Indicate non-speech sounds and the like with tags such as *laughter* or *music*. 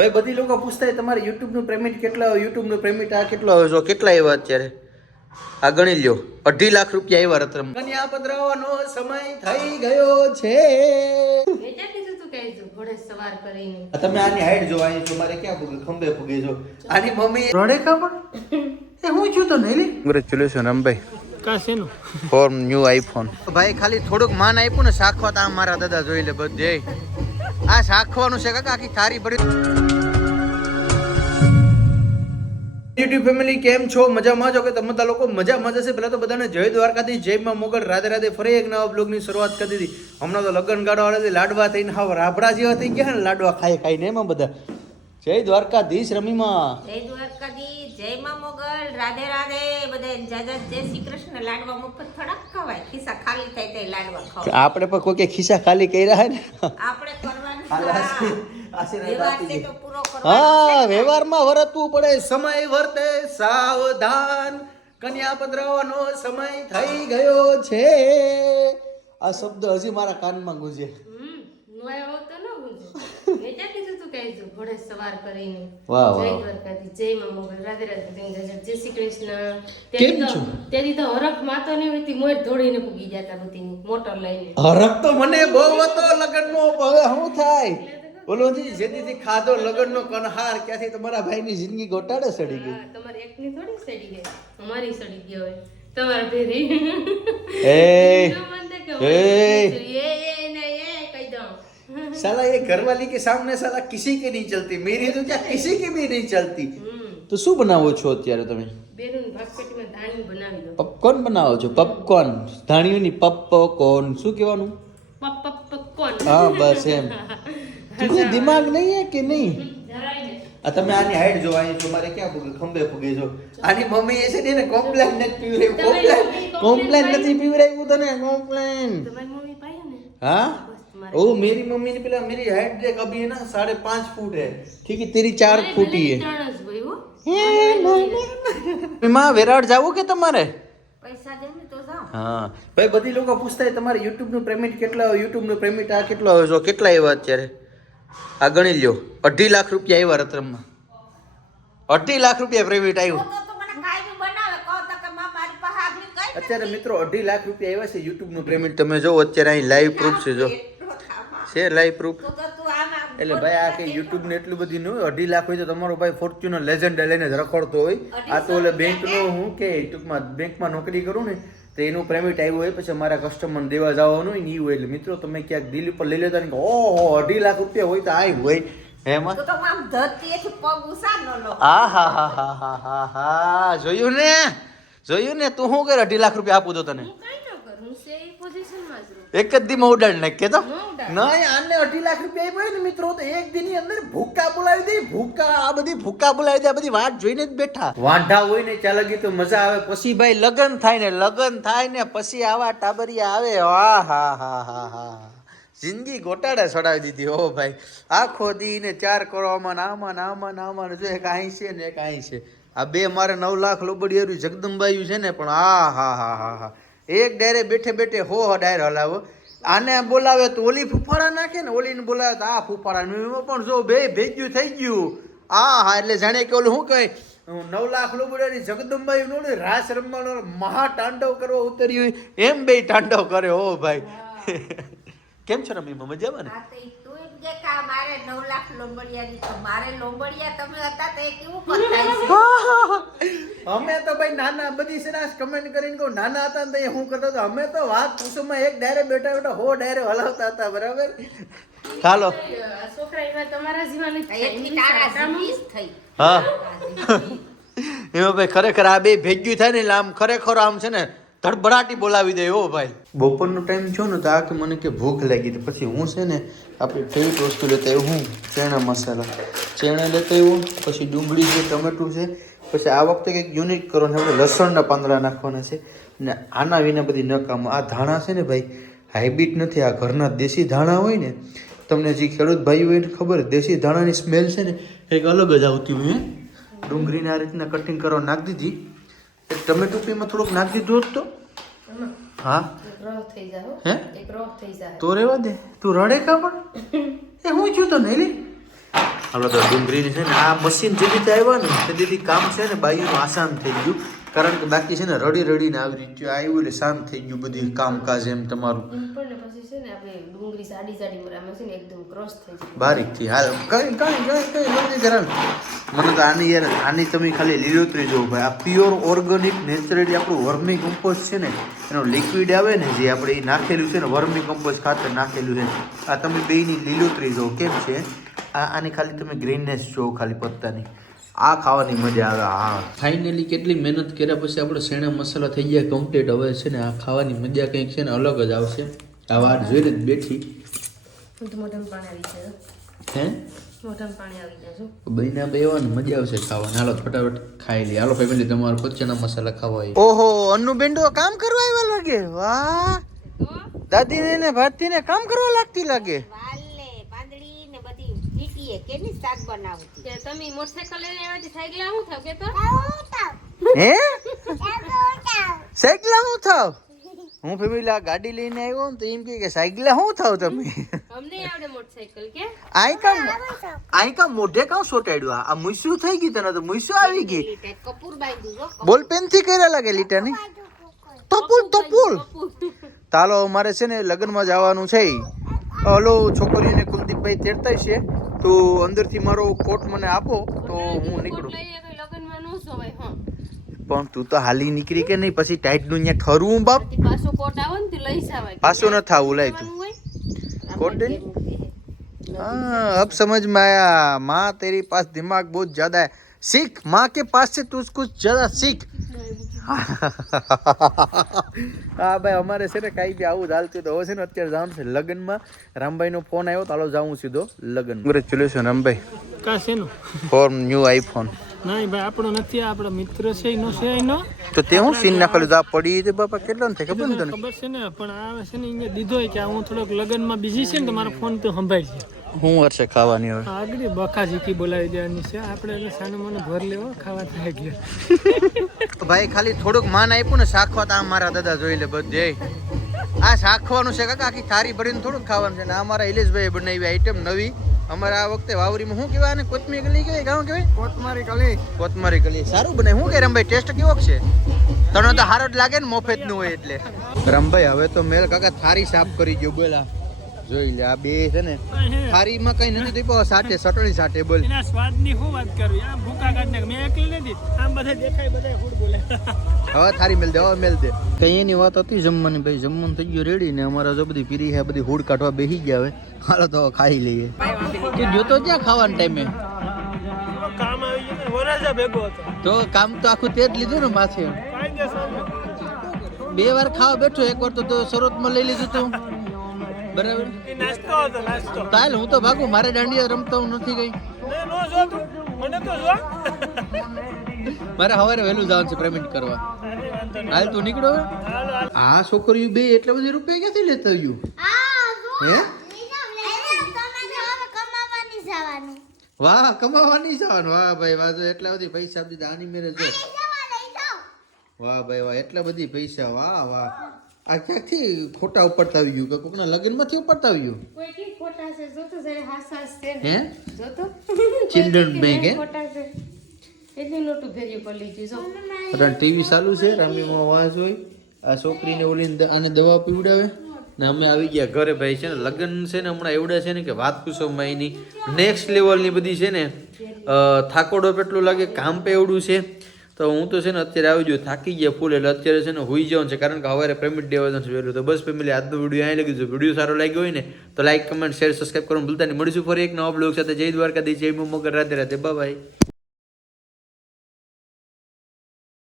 ભાઈ બધી લોકો પૂછતા હોય તમારે યુટ્યુબનું પેમેન્ટ કેટલા યુટ્યુબનું પેમેન્ટ આ કેટલો હોય? છો કેટલા આવ્યા અત્યારે? આ ગણી લ્યો. અઢી લાખ રૂપિયા આવ્યા રત્રમ. કન્યા પધરાવવાનો સમય થઈ ગયો છે. જો તમે આની હાઈટ જો અહીં તમારે ક્યાં પૂગે ખંભે પૂગે છો આની મમ્મી રડે કા એ હું છું તો નહીં લે? કોંગ્રેચ્યુલેશન રમભાઈ. કાશીનું ફોર ન્યુ આઈફોન ભાઈ ખાલી થોડુંક માન આપ્યું ને શાખવા તા મારા દાદા જોઈ લે બધે. આ શાખવાનું છે કાકા આખી થારી ભરી યુટ્યુબ ફેમિલી કેમ છો? મજામાં છો કે તમે બધા લોકો મજામાં જશે પહેલાં તો બધાને જય દ્વારકાથી જયમાં મોગલ. રાધે રાધે ફરી એક નવા બ્લોગની શરૂઆત કરી દીધી. હમણાં તો લગ્ન ગાળો વાળા લાડવા થઈને હા રાબડા જેવા થઈ ગયા ને લાડવા ખાઈ ખાઈને એમાં બધા. જય દ્વારકાધીશ રમીમાં. જય દ્વારકાધીશ જયમાં મોગલ. રાધે રાધે. બધા જય જય શ્રી કૃષ્ણ. લાડવા મફત થોડાક ખવાય. ખિસ્સા ખાલી થાય તે લાડવા ખવાય આપણે પણ કોઈ કે ખિસ્સા ખાલી કર્યા હે ને? આપણે કરવાનું હા. વ્યવહારમાં વર્તવું પડે સમય વર્તે સાવધાન. કન્યા પધરાવાનો સમય થઈ ગયો છે. આ શબ્દ હજી મારા કાનમાં ગુંજે. ન *laughs* હરખ માતો નહીં હોતી મોર દોડીને પૂગી જતા બધી મોટર લઈને. હરખ તો મને બહુ હતો લગ્નનો હવે શું થાય? બોલોજી જેથી ખાધો લગનનો કનહાર ક્યાંથી તમારા ભાઈ ની જિંદગી ગોટાડે સડી ગઈ. તમારી એકની થોડી સડી ગઈ. અમારી સડી ગઈ હોય તમારા સાલા એ ઘરવાલી કે સામને સાલા કિસી કે નહીં ચલતી? મેરી તો ક્યાં કિસી કે ભી નહીં ચલતી? તો શું બનાવો છો અત્યારે તમે? પપકોર્ન બનાવો છો? પપકોર્ન ધાણીઓની પપકોર્ન શું કેવાનું હા બસ એમ. *laughs* દિમાગ નહીં હે કે નહીં? આ તમે આની હાઈટ જો અહીં જો મારે ક્યાં પગે ખંભે પગે જો આની મમ્મી એ છે ને કોમ્પ્લેન નથી પીવરાયું કોમ્પ્લેન કોમ્પ્લેન નથી પીવરાયું તને કોમ્પ્લેન હા? ઓ મેરી મમ્મી ને પેલા મેરી હાઈટ દેખ અભી ના સાડે પાંચ ફૂટ હે. ઠીક તેરી ચાર ફૂટી હે. માં વેરાવળ જવું કે તમારે? હા. ભાઈ બધી લોકો પૂછતા તમારે યુટ્યુબનું પેમેન્ટ કેટલા યુટ્યુબનું પેમેન્ટ આ કેટલા હોય કેટલા એવા અત્યારે? આ ગણી લ્યો. અઢી લાખ રૂપિયા આવ્યા રતરમમાં અઢી લાખ રૂપિયા પ્રાઇવેટ આવ્યું કે અત્યારે મિત્રો અઢી લાખ રૂપિયા આવ્યા છે યુટ્યુબનું પેમેન્ટ તમે જો અત્યારે અહીં લાઈવ પ્રૂફ છે જો. છે લાઈવ પ્રૂફ એટલે ભાઈ આ કઈ યુટ્યુબ ને એટલું બધું નહીં અઢી લાખ હોય તો તમારો ભાઈ ફોર્ચ્યુનર લેજન્ડ લઈને જ રખડતો હોય. આ તો એટલે બેંક નો હું કે ટૂંકમાં બેંકમાં નોકરી કરું ને તો એનું પેમેન્ટ આવ્યું હોય પછી અમારા કસ્ટમર દેવા જવાનું હોય ને એ હોય. એટલે મિત્રો તમે ક્યાંક દિલ ઉપર લઈ લેતા ને ઓહો અઢી લાખ રૂપિયા હોય તો આ હોય. એમાં હા હા હા હા હા હા જોયું ને? જોયું ને? તું શું કર અઢી લાખ રૂપિયા આપું તો તને? એક જ દીમાં ઉડાડી નાખ કે તો? ન નહીં આને અઢી લાખ રૂપિયા આપ્યા ને મિત્રો તો એક દિનની અંદર ભૂકા બોલાવી દે ભૂકા આ બધી ભૂકા બોલાવી દે આ બધી વાત જોઈને જ બેઠા. વાંઢા હોય ને ચાલે ગઈ તો મજા આવે. પછી ભાઈ લગન થાય ને લગન થાય ને પછી આવા ટાબરિયા આવે. આ હા હા હા હા. જિંદગી ગોટાળે ચડાવી દીધી હો ભાઈ. આખો દી ને ચાર કરવામાં આમાં ને આમાં ને આમાં જો એક અહીં છે ને એક અહીં છે. આ બે મારે નવ લાખ લોબડિયારું જગદંબાયું છે ને પણ આ હા હા હા હા. એક ડાયરે બેઠે બેઠે હો હો ડાયર હલાવો. આને બોલાવે તો ઓલી ફૂફાડા નાખે ને ઓલીને બોલાવે તો આ ફૂફાડા એમાં પણ જો બે ભેગ્યું થઈ ગયું. આ હા એટલે જાણે કે ઓલું શું કહે નવ લાખ લોબડિયાની જગદંબાઈ નો રાસ રમવાનો મહા તાંડવ કરવા ઉતર્યું. એમ બે તાંડવ કરે હો ભાઈ. કેમ છો રમી મજામાં ને? કે કા મારે નવ લાખ લોંબડિયાની તો મારે લોંબડિયા તમે હતા તો એ કેવું પતાય? અમે તો ભાઈ નાના બધી સરસ કમેન્ટ કરીને કહું નાના હતા ને તો હું કરતો હતો. અમે તો વાત કુસુમમાં એક ડાયરે બેઠા બેઠા હો ડાયરે હલાવતા હતા બરાબર? હાલો. આ છોકરા એવા તમારા જીવાની એટલી તારા થઈ. હા. *laughs* એમાં ભાઈ ખરેખર આ બે ભેગ્યું થાય ને આમ ખરેખર આમ છે ને ધડબડાટી બોલાવી દે હો ભાઈ. બપોરનો ટાઈમ થયો ને તો આ કે મને કે ભૂખ લાગી તો પછી હું છે ને આપણી ફેવરિટ વસ્તુ લેતા આવ્યો હું, ચણા મસાલા. ચણા લેતા આવ્યો, પછી ડુંગળી છે, ટમેટું છે, પછી આ વખતે કંઈક યુનિક કરવાનું આપણે લસણના પાંદડા નાખવાના છે. ને આના વિના બધી નકામ આ ધાણા છે ને ભાઈ હાઇબ્રિડ નથી. આ ઘરના દેશી ધાણા હોય ને, તમને જે ખેડૂત ભાઈ હોય એને ખબર, દેશી ધાણાની સ્મેલ છે ને એક અલગ જ આવતી હોય? ડુંગળીને આ રીતના કટિંગ કરવા નાખી દીધી. એક ટમેટું પીમાં થોડુંક નાખી દીધું તો હા એક રોહ થઈ જાય હો. હે એક રોહ થઈ જાય તો રેવા દે તું રડે કા પણ એ હું છું તો નહીં લે હાલો તો ડુંગળીની છે ને આ મશીન જે રીતે આવ્યા ને તે દીધી કામ છે ને બાઈનું આસાન થઈ ગયું કારણ કે બાકી છે ને રડી રડીને આવી રીતે આવ્યું એટલે શાંત થઈ ગયું બધું કામકાજ એમ તમારું બારીક પણ ને પછી છે ને આપણે ડુંગળી સાડી સાડી મરામાં છે ને એકદમ ક્રોસ થઈ જાય બારીકથી હાલ કઈ કઈ કઈ કઈ કરણ મને તો આની યાર આની તમે ખાલી લીલોતરી જોવો ભાઈ. આ પ્યોર ઓર્ગેનિક નેચરલી આપણું વર્મી કમ્પોઝ છે ને એનો લિક્વિડ આવે ને જે આપણે એ નાખેલું છે ને વર્મી કમ્પોસ્ટ ખાતર નાખેલું છે. આ તમે બેયની લીલોતરી જોવો કેમ છે? આ આની ખાલી તમે ગ્રીનનેસ જોવો ખાલી પત્તાની. આ ખાવાની મજા આવે હા. ફાઇનલી કેટલી મહેનત કર્યા પછી આપણે શેણા મસાલા થઈ ગયા કમ્પ્લીટ હવે છે ને આ ખાવાની મજા કંઈક છે ને અલગ જ આવશે. આ વાર જોઈને જ બેઠી. હે? મોઢામાં પાણી આવી જાય હે મોઢામાં પાણી આવી જાય છું બહેના બેવાની મજા આવશે ખાવાની. હાલો ફટાફટ ખાઈ લઈએ. હાલો ફેમિલી તમારો પચના મસાલા ખાવા ઓહો અન્નુ બેંડો કામ કરવા આવ્યા લાગે? વાહ. દાદી ને ને કામ કરવા લાગતી લાગે? વાલે પાંદડી ને બધી વીટીએ. કેની શાક બનાવતી? કે તમે મોટરસાઇકલ લઈને આવ્યા છે સાયકલ હું થાવ કે તો? હે? સાયકલ હું થાવ? હું ફેમિલી આ ગાડી લઈને આવ્યો ને તો એમ કહે કે સાયકલ શું થાવ તમે? અમને આવડે મોટરસાયકલ કે? આઈ કામ આઈ કામ મોઢે કામ સોટાડ્યું? આ મુસ્યું થઈ ગઈ તને તો મુસ્યું આવી ગઈ. કપૂર બાંધ્યું જો બોલ પેનથી કર્યા લાગે લીટાની? તપુલ તપુલ. તાલો અમારે છે ને લગ્નમાં જવાનું છે. હલો છોકરીને કુલદીપભાઈ તેડતા છે. તો અંદરથી મારો કોટ મને આપો તો હું નીકળું લઈએ કઈ લગનમાં નો સોવાય હા પણ તું તો હાલી નીકળી કે નહીં પછી ટાઈટ નું અહીંયા ઠરવું બાપ પછી પાછો કોટ આવે ને તે લઈ જવાય પાછું ન થાવું લાય તું હોય કોટ દે हाँ अब समझ में आया माँ तेरी पास दिमाग बहुत ज्यादा है सीख माँ के पास से तू कुछ ज्यादा सीख હા ભાઈ અમારે છે ને કાંઈ બી આવું જ હાલતું તો હવે છે ને અત્યારે જવાનું છે લગ્નમાં રામભાઈ નો ફોન આવ્યો તો હાલો જાઉં સીધો લગ્ન કોંગ્રેચ્યુલેશન રામભાઈ કા શેનું ફોર ન્યૂ આઈફોન નહીં ભાઈ આપણો નથી આપણો મિત્ર છે એનો છે એનો. તો તે હું સીન નાખેલું આ પડી તે બાપા કેટલો ને ખબર ને તને? ખબર છે ને પણ આ છે ને અહીંયા દીધો કે હું થોડોક લગ્નમાં બીજી છે ને મારો ફોન તો સંભાળી છે હું વર્ષે ખાવાની હવે. આગળ બખા જીકી બોલાવી દેવાની છે. આપણે એને સાને મને ભર લેવો ખાવા થાય ગયા ભાઈ ખાલી થોડુંક માન આપ્યું ને શાખવા તો મારા દાદા જોઈ લે બધે. આ શાખવાનું છે કાકા આખી થારી ભરીને થોડુંક ખાવાનું છે. ને આ મારા ઇલેશભાઈ બનાવી આઈટમ નવી. અમારે આ વખતે વાવરીમાં શું કહેવાય અને કોથમીર ગલી કહેવાય? ગામ કહેવાય? કોતમારી કલી. કોથમારી ગલી સારું બને. શું કે રમભાઈ ટેસ્ટ કેવો છે? તને તો હારો જ લાગે ને મફતનું હોય એટલે. રમભાઈ હવે તો મેલ કાકા થારી સાફ કરી ગયો બોલા. જોઈ લે આ બે છે ને થારીમાં કઈ નથી થઈ પણ સાથે સટણી સાથે બોલ. એના સ્વાદની શું વાત કરવી? આ ભૂકા કાઢને મેં એકલી નથી. આમ બધા દેખાય બધા ફૂડ બોલે. હવે થારી મેલ દે હવે મેલ દે. કઈ એની વાત હતી જમવાની? ભાઈ જમવાનું થઈ ગયું રેડી ને અમારા જો બધી પીરી હે બધી હુડ કાઢવા બેસી ગયા હવે. હાલો તો ખાઈ લઈએ. તું જોતો ક્યાં ખાવાના ટાઈમે? કામ આવી ગયું ને વરાજા ભેગો હતો. તો કામ તો આખું તે જ લીધું ને માથે. બે વાર ખાવા બેઠો એક વાર તો તો શરૂઆતમાં લઈ લીધું તું. બરાબર? એ નાસ્તો હતો નાસ્તો. તો હું તો ભાગું મારે દાંડિયા રમતા નથી ગઈ. ને નો જો તું. મને તો જો. મારે સવારે વહેલું જવાનું છે પેમેન્ટ કરવા. હાલ તું નીકળો આ છોકરીઓ બે એટલા બધી રૂપિયા ક્યાંથી લેતા આવ્યું? હે? વાહ કમાવાની જવાનું. વાહ ભાઈ વાહ તો એટલા બધી પૈસા દીધા આની મેરે જો. વાહ ભાઈ વાહ એટલા બધી પૈસા. વાહ વાહ. આ ક્યાંથી ખોટા ઉપડતા આવી ગયું કે કોકના લગ્નમાંથી ઉપડતા આવી ગયું કોઈ કી ખોટા છે? જો તો જરા હાસ હાસ છે ને. હે? જો તો Children bank, હે? ફોટા છે? એટલી નોટું ભેર્યું પર લીધી જો. ટીવી ચાલુ છે રામીમાં વાંસ હોય. આ છોકરીને ઓલીને આને દવા પીવડાવે. ને અમે આવી ગયા ઘરે ભાઈ છે ને લગ્ન છે ને હમણાં એવડા છે ને કે વાત પૂછો એની નેક્સ્ટ લેવલની બધી છે ને થાકોડો પેટલું લાગે કામ પે એવડું છે. તો હું તો છે ને અત્યારે આવી ગયો, થાકી ગયા ફૂલ એટલે અત્યારે છે ને હોઈ જવાનું છે. કારણ કે હવે પેમેન્ટ દેવાનું છે વહેલું તો બસ ફેમિલી આજનો વીડિયો અહીં લગી જો વીડિયો સારો લાગ્યો હોય ને, તો લાઈક કમેન્ટ શેર સબસ્ક્રાઈબ કરવાનું ભૂલતા નહીં. મળીશું ફરી એક નવા બ્લોગ સાથે. જય દ્વારકા દી જય મોગર રાધે રાધે. બાય